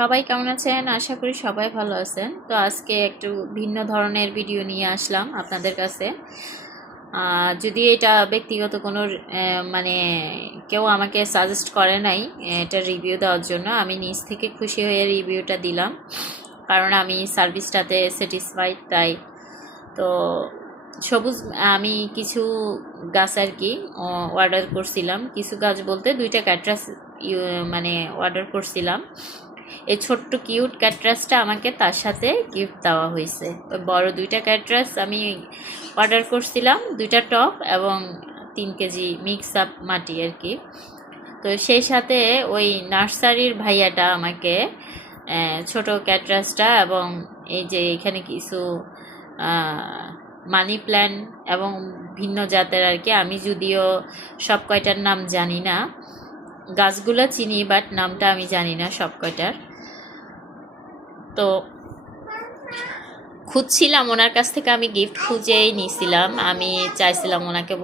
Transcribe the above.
সবাই কেমন আছেন? আশা করি সবাই ভালো আছেন। তো আজকে একটু ভিন্ন ধরনের ভিডিও নিয়ে আসলাম আপনাদের কাছে। যদি এটা ব্যক্তিগত কোনো মানে কেউ আমাকে সাজেস্ট করে নাই এটা রিভিউ দেওয়ার জন্য, আমি নিজ থেকে খুশি হয়ে রিভিউটা দিলাম, কারণ আমি সার্ভিসটাতে স্যাটিসফাইড। তাই তো সবুজ আমি কিছু গাছ আর কি অর্ডার করছিলাম। কিছু গাছ বলতে দুইটা ক্যাটরাস মানে অর্ডার করছিলাম। এই ছোট্ট কিউট ক্যাটরাসটা আমাকে তার সাথে গিফট দেওয়া হয়েছে। ওই বড় দুইটা ক্যাটরাস আমি অর্ডার করছিলাম, দুইটা টব এবং 3 কেজি মিক্স আপ মাটি আর কি। তো সেই সাথে ওই নার্সারির ভাইয়াটা আমাকে ছোট ক্যাটরাসটা এবং এই যে এখানে কিছু মানি প্ল্যান্ট এবং ভিন্ন জাতের আর কি, আমি যদিও সব কয়টার নাম জানি না, গাছগুলো চিনি বাট নামটা আমি জানি না সব কয়টার। তো খুঁজছিলাম ওনার কাছ থেকে, আমি গিফট খুঁজেই নিয়েছিলাম। আমি চাইছিলাম ওনাকে